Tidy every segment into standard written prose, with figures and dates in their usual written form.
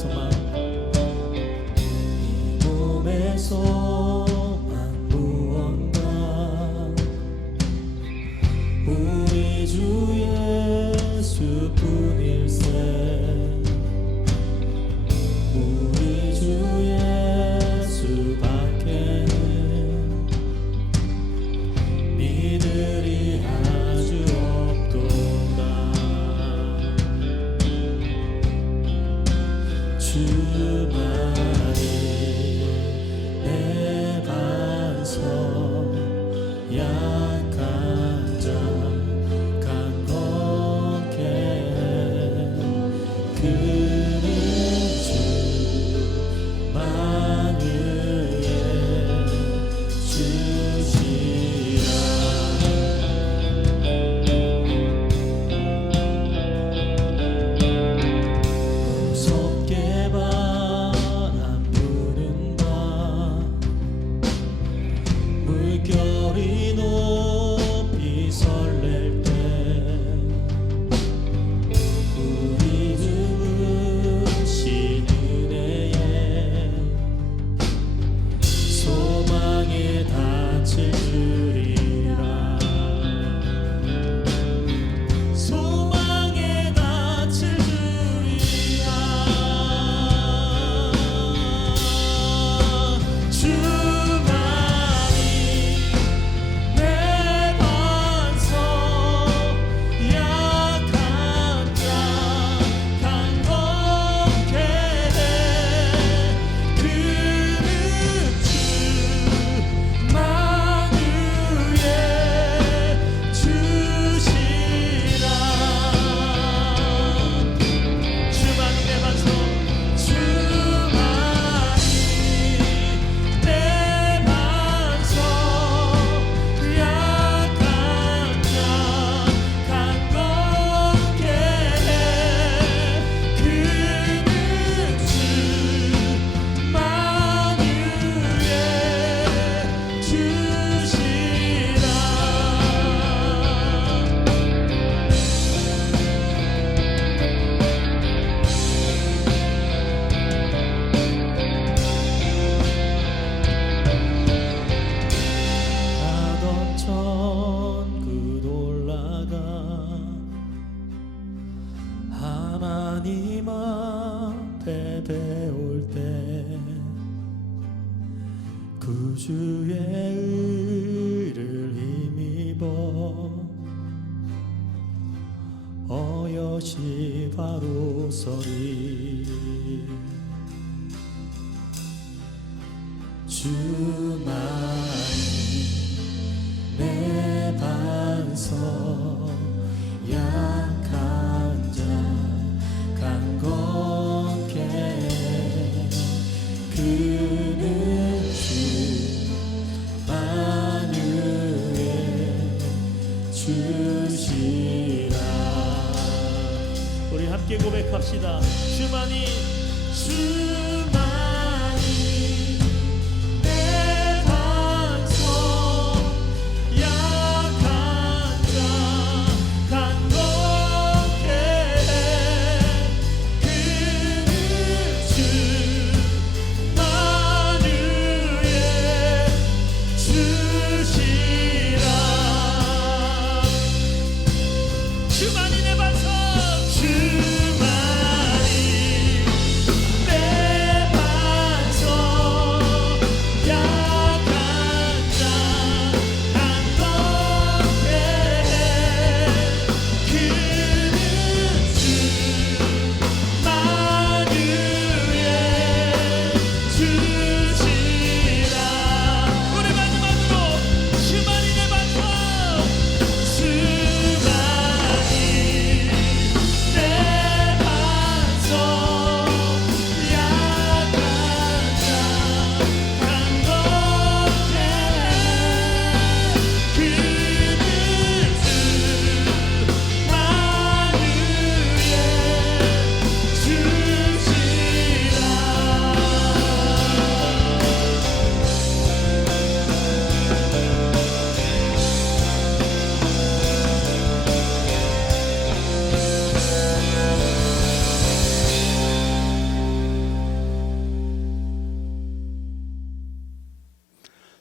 소망, 이 몸의 소망 무언가 우리 주 예수뿐일세. 우리 주 예수밖에는 이들이 아주 없도다. 주만이 내 반석, 약한 자 강건케 해. 그는 주 만유의 주시라. 무섭게 바람 부는 밤, 물결이 높이 설렐 때 우리 주신 은혜에 소망에 닿칠 줄이라. 소망에 닿칠 줄이라. 주만이 내 반석, 약한 자 강건케 해. 그는 주 만유의 주시라. 주만이 내 반석, 주만이 내 반석, 약한 자 강건케 해. 그는 주 만유의 주시라. 가던 천국 올라가 하나님 앞에 배울 때 구주의 의를 힘입어 어여시 바로 서리. 주만이 내 반석, 약한 자 강건케 해. 그는 주 만유의 주시라. 우리 함께 고백합시다. 주만이 내 반석, 약한 자 강건케 해. 그는 주 만유의 주시라. 주만이 내 반석, 주만이 내 반석,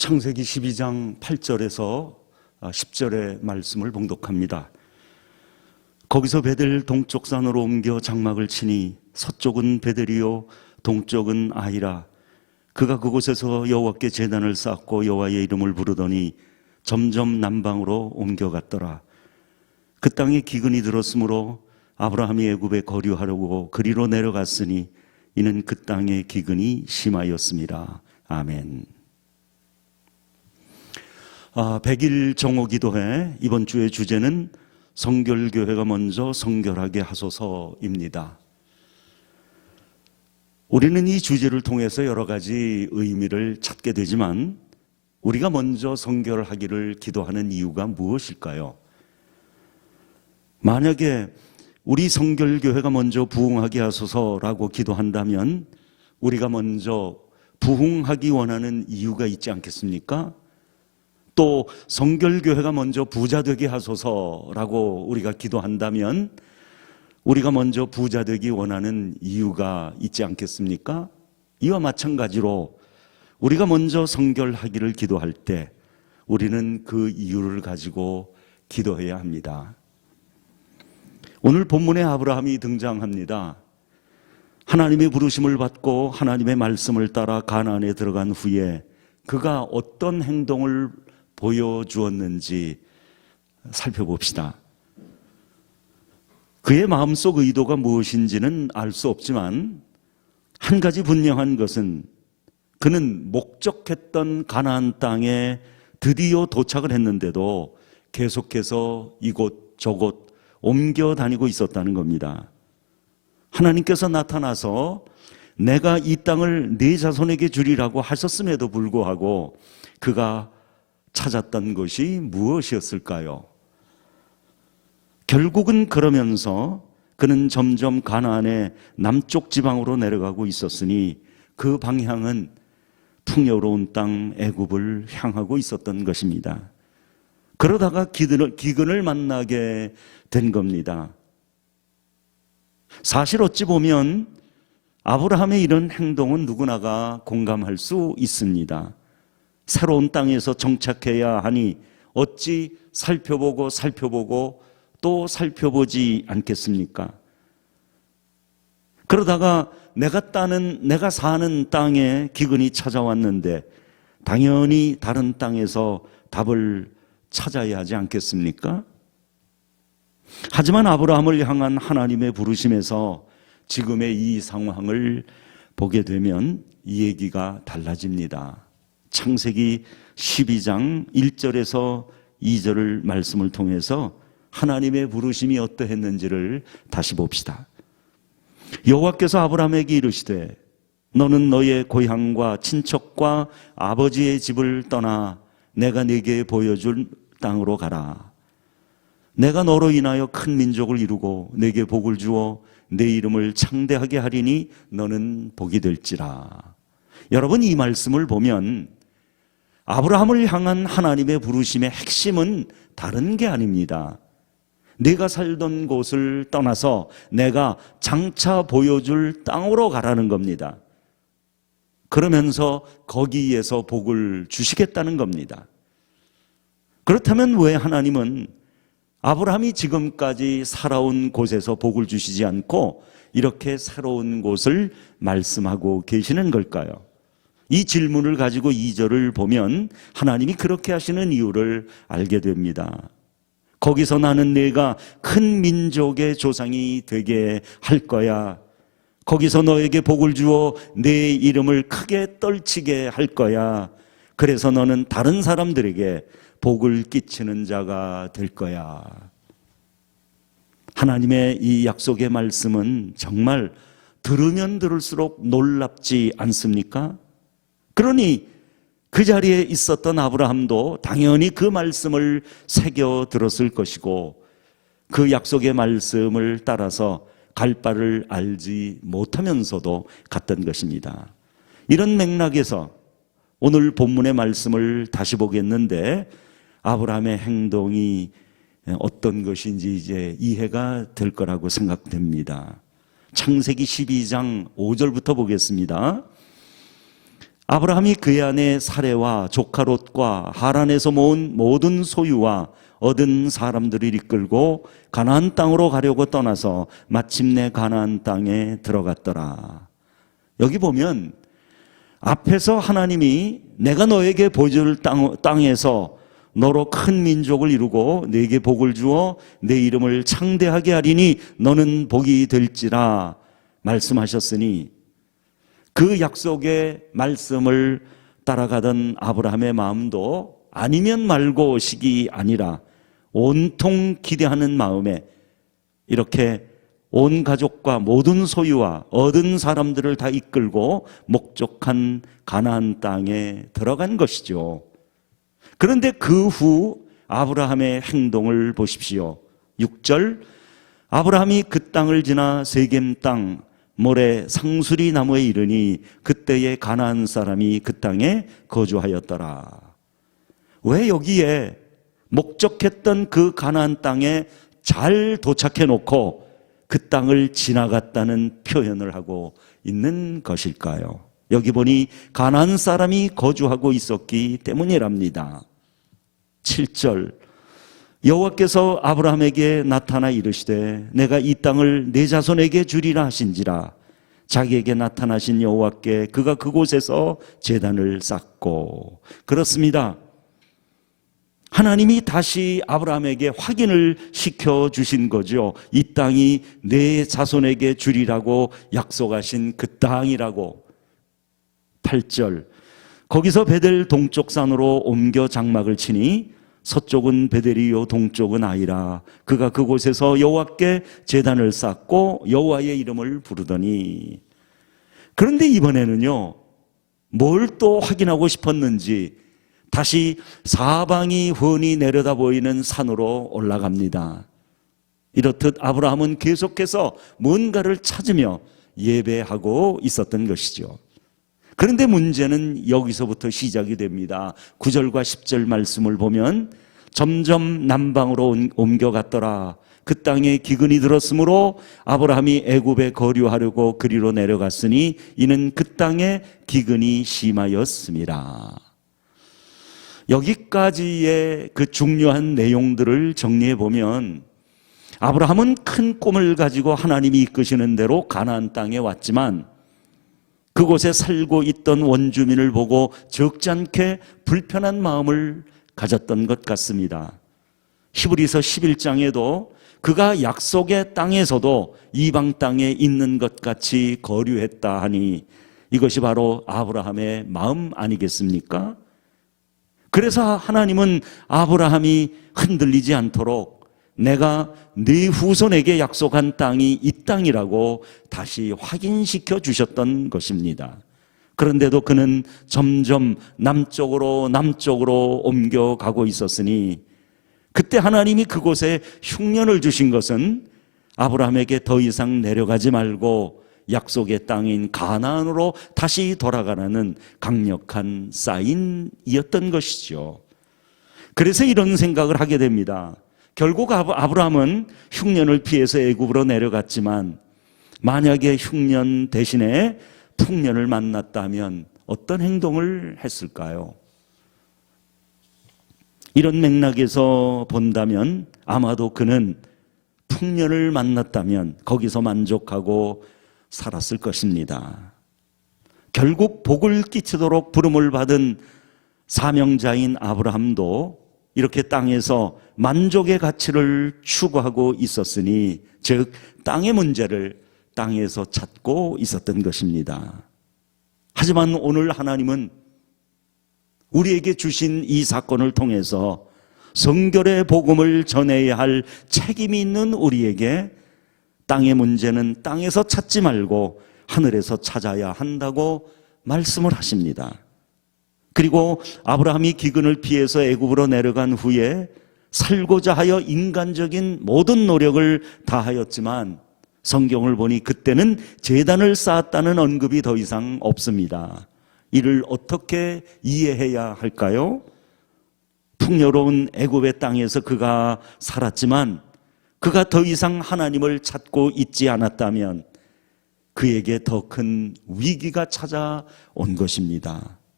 창세기 12장 8절에서 10절의 말씀을 봉독합니다. 거기서 베델 동쪽 산으로 옮겨 장막을 치니 서쪽은 베델이요 동쪽은 아이라. 그가 그곳에서 여호와께 제단을 쌓고 여호와의 이름을 부르더니 점점 남방으로 옮겨갔더라. 그 땅에 기근이 들었으므로 아브라함이 애굽에 거류하려고 그리로 내려갔으니 이는 그 땅에 기근이 심하였습니다. 아멘. 100일 정오기도회 이번 주의 주제는 성결교회가 먼저 성결하게 하소서입니다. 우리는 이 주제를 통해서 여러 가지 의미를 찾게 되지만 우리가 먼저 성결하기를 기도하는 이유가 무엇일까요? 만약에 우리 성결교회가 먼저 부흥하게 하소서라고 기도한다면 우리가 먼저 부흥하기 원하는 이유가 있지 않겠습니까? 또 성결교회가 먼저 부자 되게 하소서라고 우리가 기도한다면 우리가 먼저 부자 되기 원하는 이유가 있지 않겠습니까? 이와 마찬가지로 우리가 먼저 성결하기를 기도할 때 우리는 그 이유를 가지고 기도해야 합니다. 오늘 본문에 아브라함이 등장합니다. 하나님의 부르심을 받고 하나님의 말씀을 따라 가나안에 들어간 후에 그가 어떤 행동을 보여주었는지 살펴봅시다. 그의 마음속 의도가 무엇인지는 알 수 없지만 한 가지 분명한 것은 그는 목적했던 가나안 땅에 드디어 도착을 했는데도 계속해서 이곳 저곳 옮겨 다니고 있었다는 겁니다. 하나님께서 나타나서 내가 이 땅을 네 자손에게 주리라고 하셨음에도 불구하고 그가 찾았던 것이 무엇이었을까요? 결국은 그러면서 그는 점점 가나안의 남쪽 지방으로 내려가고 있었으니 그 방향은 풍요로운 땅 애굽을 향하고 있었던 것입니다. 그러다가 기근을 만나게 된 겁니다. 사실 어찌 보면 아브라함의 이런 행동은 누구나가 공감할 수 있습니다. 새로운 땅에서 정착해야 하니 어찌 살펴보고 또 살펴보지 않겠습니까? 그러다가 내가 사는 땅에 기근이 찾아왔는데 당연히 다른 땅에서 답을 찾아야 하지 않겠습니까? 하지만 아브라함을 향한 하나님의 부르심에서 지금의 이 상황을 보게 되면 이 얘기가 달라집니다. 창세기 12장 1절에서 2절을 말씀을 통해서 하나님의 부르심이 어떠했는지를 다시 봅시다. 여호와께서 아브라함에게 이르시되 너는 너의 고향과 친척과 아버지의 집을 떠나 내가 네게 보여줄 땅으로 가라. 내가 너로 인하여 큰 민족을 이루고 네게 복을 주어 내 이름을 창대하게 하리니 너는 복이 될지라. 여러분, 이 말씀을 보면 아브라함을 향한 하나님의 부르심의 핵심은 다른 게 아닙니다. 내가 살던 곳을 떠나서 내가 장차 보여줄 땅으로 가라는 겁니다. 그러면서 거기에서 복을 주시겠다는 겁니다. 그렇다면 왜 하나님은 아브라함이 지금까지 살아온 곳에서 복을 주시지 않고 이렇게 새로운 곳을 말씀하고 계시는 걸까요? 이 질문을 가지고 2절을 보면 하나님이 그렇게 하시는 이유를 알게 됩니다. 거기서 나는 네가 큰 민족의 조상이 되게 할 거야. 거기서 너에게 복을 주어 내 이름을 크게 떨치게 할 거야. 그래서 너는 다른 사람들에게 복을 끼치는 자가 될 거야. 하나님의 이 약속의 말씀은 정말 들으면 들을수록 놀랍지 않습니까? 그러니 그 자리에 있었던 아브라함도 당연히 그 말씀을 새겨 들었을 것이고 그 약속의 말씀을 따라서 갈 바를 알지 못하면서도 갔던 것입니다. 이런 맥락에서 오늘 본문의 말씀을 다시 보겠는데 아브라함의 행동이 어떤 것인지 이제 이해가 될 거라고 생각됩니다. 창세기 12장 5절부터 보겠습니다. 아브라함이 그의 아내 사레와 조카 롯과 하란에서 모은 모든 소유와 얻은 사람들을 이끌고 가나안 땅으로 가려고 떠나서 마침내 가나안 땅에 들어갔더라. 여기 보면 앞에서 하나님이 내가 너에게 보여줄 땅에서 너로 큰 민족을 이루고 네게 복을 주어 내 이름을 창대하게 하리니 너는 복이 될지라 말씀하셨으니 그 약속의 말씀을 따라가던 아브라함의 마음도 아니면 말고 식이 아니라 온통 기대하는 마음에 이렇게 온 가족과 모든 소유와 얻은 사람들을 다 이끌고 목적한 가나안 땅에 들어간 것이죠. 그런데 그 후 아브라함의 행동을 보십시오. 6절, 아브라함이 그 땅을 지나 세겜 땅 모래 상수리 나무에 이르니 그때의 가나안 사람이 그 땅에 거주하였더라. 왜 여기에 목적했던 그 가나안 땅에 잘 도착해 놓고 그 땅을 지나갔다는 표현을 하고 있는 것일까요? 여기 보니 가나안 사람이 거주하고 있었기 때문이랍니다. 7절, 여호와께서 아브라함에게 나타나 이르시되 내가 이 땅을 내 자손에게 주리라 하신지라. 자기에게 나타나신 여호와께 그가 그곳에서 제단을 쌓고. 그렇습니다. 하나님이 다시 아브라함에게 확인을 시켜주신 거죠. 이 땅이 내 자손에게 주리라고 약속하신 그 땅이라고. 8절, 거기서 베델 동쪽 산으로 옮겨 장막을 치니 서쪽은 베델이요 동쪽은 아이라. 그가 그곳에서 여호와께 제단을 쌓고 여호와의 이름을 부르더니. 그런데 이번에는요, 뭘 또 확인하고 싶었는지 다시 사방이 훤히 내려다 보이는 산으로 올라갑니다. 이렇듯 아브라함은 계속해서 뭔가를 찾으며 예배하고 있었던 것이죠. 그런데 문제는 여기서부터 시작이 됩니다. 9절과 10절 말씀을 보면 점점 남방으로 옮겨갔더라. 그 땅에 기근이 들었으므로 아브라함이 애굽에 거류하려고 그리로 내려갔으니 이는 그 땅에 기근이 심하였습니다. 여기까지의 그 중요한 내용들을 정리해 보면 아브라함은 큰 꿈을 가지고 하나님이 이끄시는 대로 가나안 땅에 왔지만 그곳에 살고 있던 원주민을 보고 적지 않게 불편한 마음을 가졌던 것 같습니다. 히브리서 11장에도 그가 약속의 땅에서도 이방 땅에 있는 것 같이 거류했다 하니 이것이 바로 아브라함의 마음 아니겠습니까? 그래서 하나님은 아브라함이 흔들리지 않도록 내가 네 후손에게 약속한 땅이 이 땅이라고 다시 확인시켜 주셨던 것입니다. 그런데도 그는 점점 남쪽으로 옮겨가고 있었으니 그때 하나님이 그곳에 흉년을 주신 것은 아브라함에게 더 이상 내려가지 말고 약속의 땅인 가나안으로 다시 돌아가라는 강력한 사인이었던 것이죠. 그래서 이런 생각을 하게 됩니다. 결국 아브라함은 흉년을 피해서 애굽으로 내려갔지만 만약에 흉년 대신에 풍년을 만났다면 어떤 행동을 했을까요? 이런 맥락에서 본다면 아마도 그는 풍년을 만났다면 거기서 만족하고 살았을 것입니다. 결국 복을 끼치도록 부름을 받은 사명자인 아브라함도 이렇게 땅에서 만족의 가치를 추구하고 있었으니 즉 땅의 문제를 땅에서 찾고 있었던 것입니다. 하지만 오늘 하나님은 우리에게 주신 이 사건을 통해서 성결의 복음을 전해야 할 책임이 있는 우리에게 땅의 문제는 땅에서 찾지 말고 하늘에서 찾아야 한다고 말씀을 하십니다. 그리고 아브라함이 기근을 피해서 애굽으로 내려간 후에 살고자 하여 인간적인 모든 노력을 다하였지만 성경을 보니 그때는 제단을 쌓았다는 언급이 더 이상 없습니다. 이를 어떻게 이해해야 할까요? 풍요로운 애굽의 땅에서 그가 살았지만 그가 더 이상 하나님을 찾고 있지 않았다면 그에게 더 큰 위기가 찾아온 것입니다.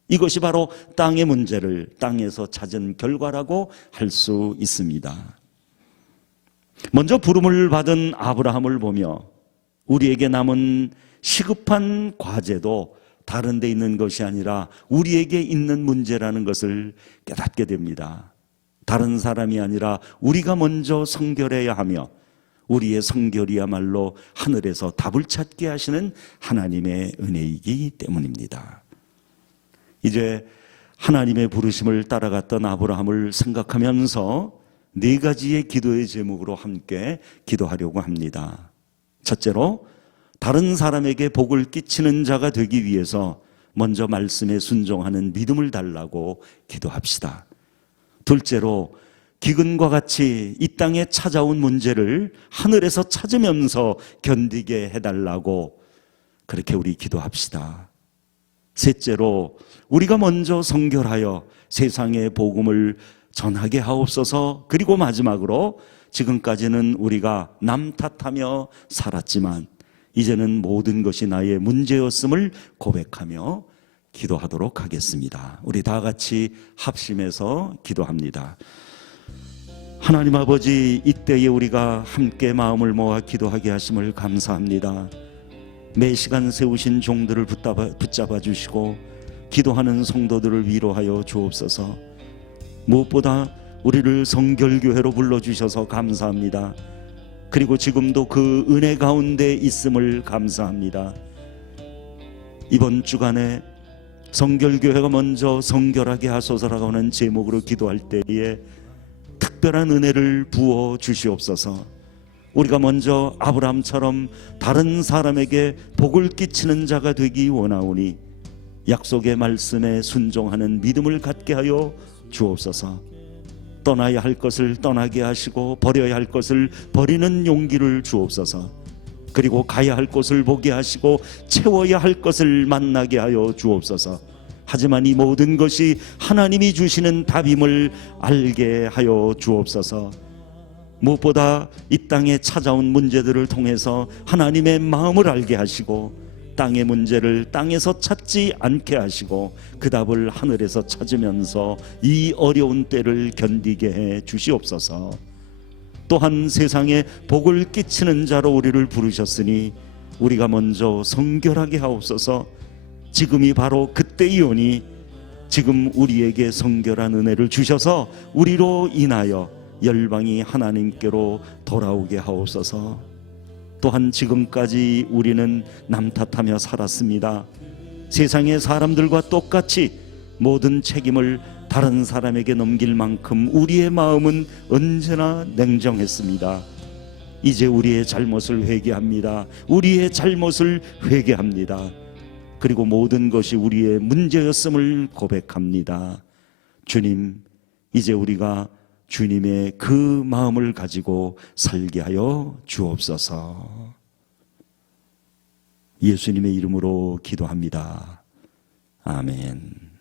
이것이 바로 땅의 문제를 땅에서 찾은 결과라고 할 수 있습니다. 먼저 부름을 받은 아브라함을 보며 우리에게 남은 시급한 과제도 다른 데 있는 것이 아니라 우리에게 있는 문제라는 것을 깨닫게 됩니다. 다른 사람이 아니라 우리가 먼저 성결해야 하며 우리의 성결이야말로 하늘에서 답을 찾게 하시는 하나님의 은혜이기 때문입니다. 이제 하나님의 부르심을 따라갔던 아브라함을 생각하면서 네 가지의 기도의 제목으로 함께 기도하려고 합니다. 첫째로, 다른 사람에게 복을 끼치는 자가 되기 위해서 먼저 말씀에 순종하는 믿음을 달라고 기도합시다. 둘째로, 기근과 같이 이 땅에 찾아온 문제를 하늘에서 찾으면서 견디게 해달라고 그렇게 우리 기도합시다. 셋째로, 우리가 먼저 성결하여 세상의 복음을 전하게 하옵소서. 그리고 마지막으로, 지금까지는 우리가 남 탓하며 살았지만 이제는 모든 것이 나의 문제였음을 고백하며 기도하도록 하겠습니다. 우리 다 같이 합심해서 기도합니다. 하나님 아버지, 이때에 우리가 함께 마음을 모아 기도하게 하심을 감사합니다. 매 시간 세우신 종들을 붙잡아 주시고 기도하는 성도들을 위로하여 주옵소서. 무엇보다 우리를 성결교회로 불러주셔서 감사합니다. 그리고 지금도 그 은혜 가운데 있음을 감사합니다. 이번 주간에 성결교회가 먼저 성결하게 하소서라고 하는 제목으로 기도할 때에 특별한 은혜를 부어 주시옵소서. 우리가 먼저 아브라함처럼 다른 사람에게 복을 끼치는 자가 되기 원하오니 약속의 말씀에 순종하는 믿음을 갖게 하여 주옵소서. 떠나야 할 것을 떠나게 하시고 버려야 할 것을 버리는 용기를 주옵소서. 그리고 가야 할 곳을 보게 하시고 채워야 할 것을 만나게 하여 주옵소서. 하지만 이 모든 것이 하나님이 주시는 답임을 알게 하여 주옵소서. 무엇보다 이 땅에 찾아온 문제들을 통해서 하나님의 마음을 알게 하시고 땅의 문제를 땅에서 찾지 않게 하시고 그 답을 하늘에서 찾으면서 이 어려운 때를 견디게 해 주시옵소서. 또한 세상에 복을 끼치는 자로 우리를 부르셨으니 우리가 먼저 성결하게 하옵소서. 지금이 바로 그때이오니 지금 우리에게 성결한 은혜를 주셔서 우리로 인하여 열방이 하나님께로 돌아오게 하옵소서. 또한 지금까지 우리는 남 탓하며 살았습니다. 세상의 사람들과 똑같이 모든 책임을 다른 사람에게 넘길 만큼 우리의 마음은 언제나 냉정했습니다. 이제 우리의 잘못을 회개합니다. 우리의 잘못을 회개합니다. 그리고 모든 것이 우리의 문제였음을 고백합니다. 주님, 이제 우리가 주님의 그 마음을 가지고 살게 하여 주옵소서. 예수님의 이름으로 기도합니다. 아멘.